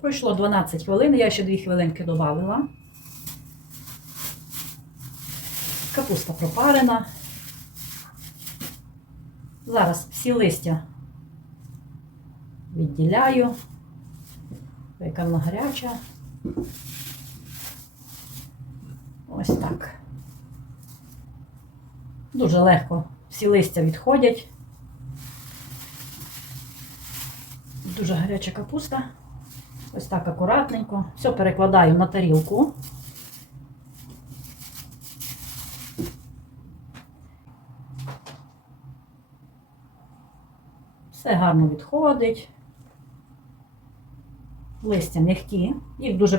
Пройшло 12 хвилин, я ще 2 хвилинки додавила. Капуста пропарена. Зараз всі листя відділяю. Яка вона гаряча. Ось так. Дуже легко всі листя відходять. Дуже гаряча капуста. Ось так акуратненько. Все перекладаю на тарілку. Все гарно відходить. Листя м'які. Їх дуже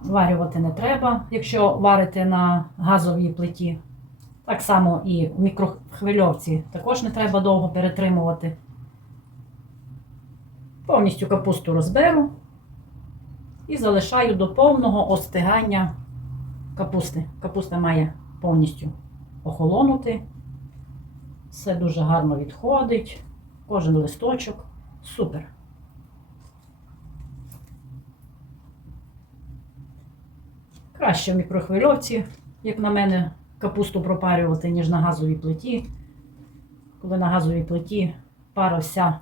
переварювати не треба, якщо варите на газовій плиті. Так само і в мікрохвильовці також не треба довго перетримувати. Повністю капусту розберу і залишаю до повного остигання капусти. Капуста має повністю охолонути. Все дуже гарно відходить. Кожен листочок. Супер. Краще в мікрохвильовці, як на мене, капусту пропарювати, ніж на газовій плиті. Коли на газовій плиті пара вся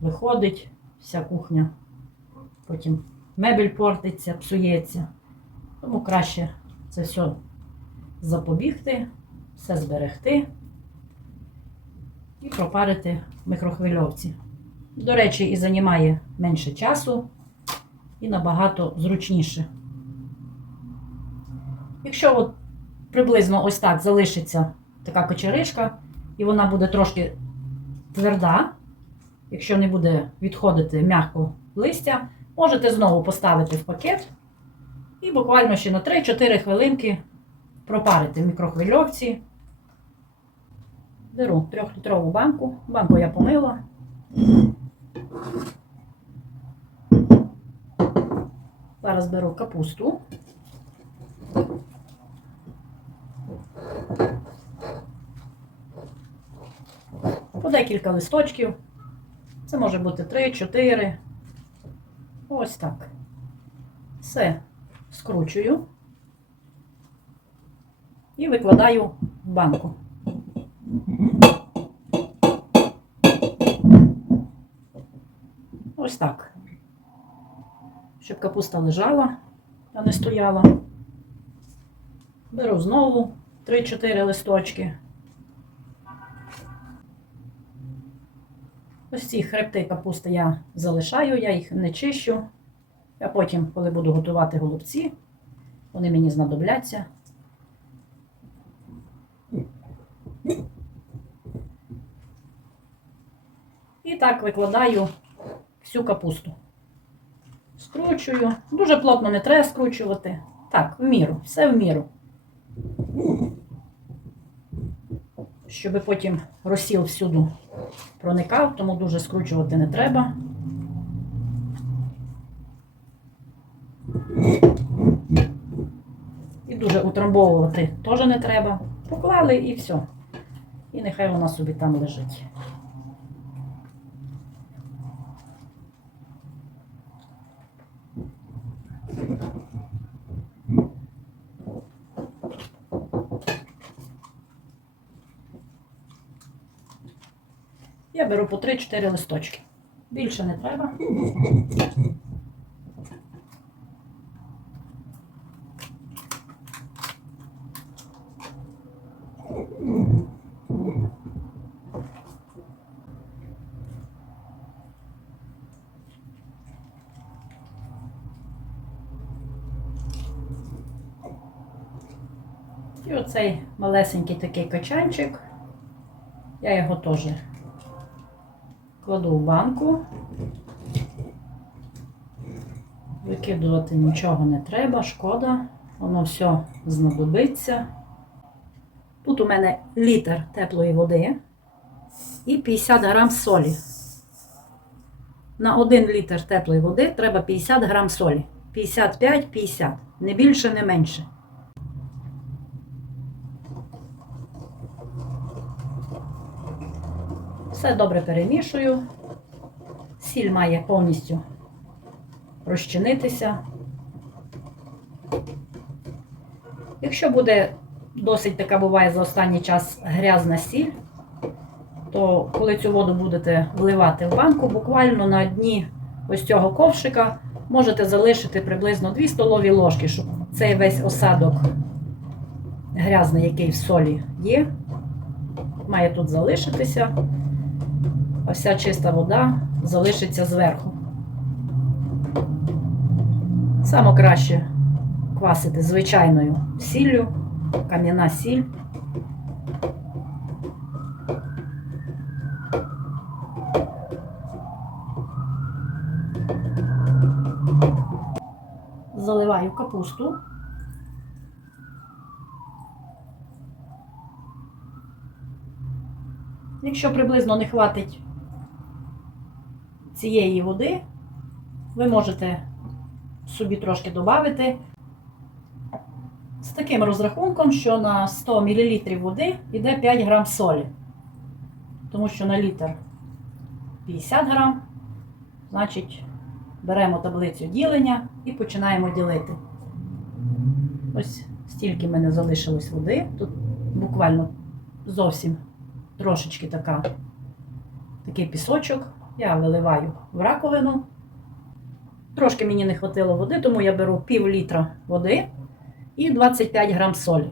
виходить, вся кухня. Потім мебель портиться, псується. Тому краще це все запобігти, все зберегти і пропарити в мікрохвильовці. До речі, і займає менше часу і набагато зручніше. Якщо от приблизно ось так залишиться така кочеришка, і вона буде трошки тверда, якщо не буде відходити м'яко листя, можете знову поставити в пакет і буквально ще на 3-4 хвилинки пропарити в мікрохвильовці. Беру 3-літрову банку. Банку я помила. Зараз беру капусту. По декілька листочків. Це може бути 3-4. Ось так. Все скручую і викладаю в банку. Ось так. Щоб капуста лежала, а не стояла. Беру знову 3-4 листочки. Ось ці хребти капусти я залишаю, я їх не чищу. А потім, коли буду готувати голубці, вони мені знадобляться. І так викладаю всю капусту. Скручую. Дуже плотно не треба скручувати. Так, в міру, все в міру. Щоб потім розсіл всюди проникав, тому дуже скручувати не треба. І дуже утрамбовувати теж не треба. Поклали і все. І нехай вона собі там лежить. Я беру по 3-4 листочки. Більше не треба. І оцей малесенький такий качанчик. Я його теж кладу в банку. Викидувати нічого не треба, шкода. Воно все знадобиться. Тут у мене літр теплої води і 50 грам солі. На 1 літр теплої води треба 50 грам солі. 55-50. Не більше, не менше. Все добре перемішую. Сіль має повністю розчинитися. Якщо буде досить така буває за останній час грязна сіль, то коли цю воду будете вливати в банку, буквально на дні ось цього ковшика можете залишити приблизно 2 столові ложки, щоб цей весь осадок грязний, який в солі є, має тут залишитися, а вся чиста вода залишиться зверху. Саме краще квасити звичайною сіллю, кам'яна сіль. Заливаю капусту. Якщо приблизно не хватить цієї води, ви можете собі трошки додати. З таким розрахунком, що на 100 мл води йде 5 грам солі. Тому що на літр 50 грам, значить, беремо таблицю ділення і починаємо ділити. Ось стільки в мене залишилось води. Тут буквально зовсім трошечки така, такий пісочок. Я виливаю в раковину. Трошки мені не хватило води, тому я беру пів літра води і 25 грам солі.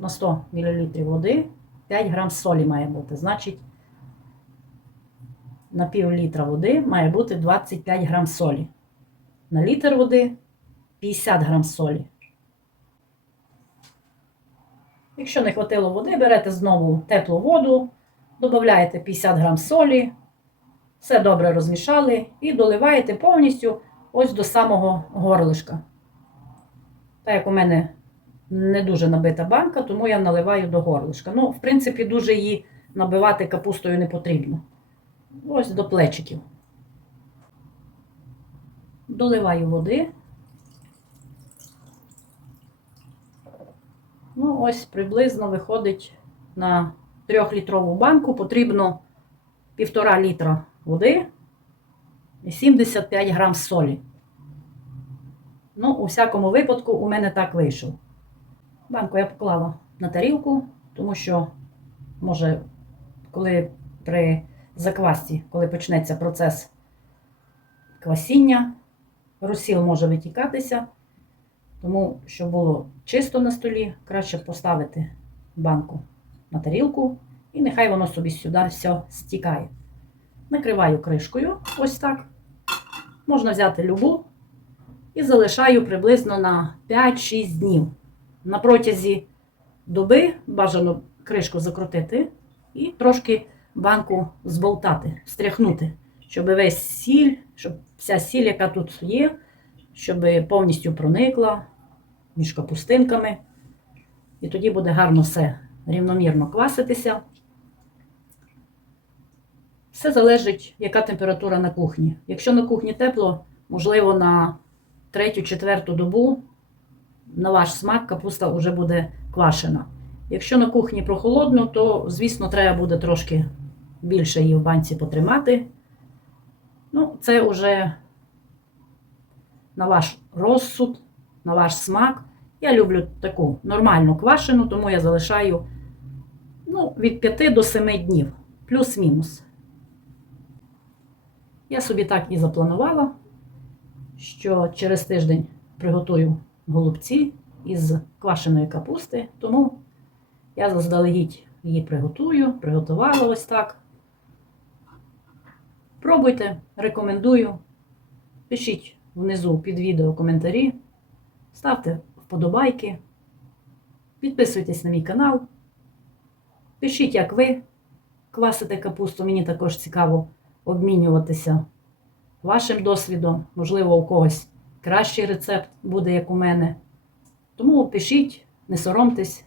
На 100 мл води 5 грам солі має бути. Значить, на пів літра води має бути 25 грам солі. На літр води 50 грам солі. Якщо не хватило води, берете знову теплу воду, додаєте 50 грам солі, все добре розмішали і доливаєте повністю ось до самого горлишка. Так як у мене не дуже набита банка, тому я наливаю до горлишка. Ну, в принципі, дуже її набивати капустою не потрібно. Ось до плечиків. Доливаю води. Ну, ось приблизно виходить на 3-літрову банку потрібно 1,5 літра води і 75 грам солі. Ну, у всякому випадку, у мене так вийшов. Банку я поклала на тарілку, тому що, може, коли при заквасті, коли почнеться процес квасіння, розсіл може витікатися. Тому, щоб було чисто на столі, краще поставити банку на тарілку, і нехай воно собі сюди все стікає. Накриваю кришкою, ось так. Можна взяти любу і залишаю приблизно на 5-6 днів. На протязі доби бажано кришку закрутити і трошки банку зболтати, встряхнути, щоб весь сіль, щоб вся сіль, яка тут є, щоб повністю проникла між капустинками. І тоді буде гарно все рівномірно кваситися. Все залежить, яка температура на кухні. Якщо на кухні тепло, можливо, на третю-четверту добу на ваш смак капуста вже буде квашена. Якщо на кухні прохолодно, то, звісно, треба буде трошки більше її в банці потримати. Ну, це вже на ваш розсуд, на ваш смак. Я люблю таку нормальну квашену, тому я залишаю ну, від 5 до 7 днів, плюс-мінус. Я собі так і запланувала, що через тиждень приготую голубці із квашеної капусти, тому я заздалегідь її приготую, приготувала ось так. Пробуйте, рекомендую. Пишіть внизу під відео коментарі, ставте вподобайки, підписуйтесь на мій канал. Пишіть, як ви квасите капусту, мені також цікаво обмінюватися вашим досвідом. Можливо, у когось кращий рецепт буде, як у мене. Тому пишіть, не соромтесь,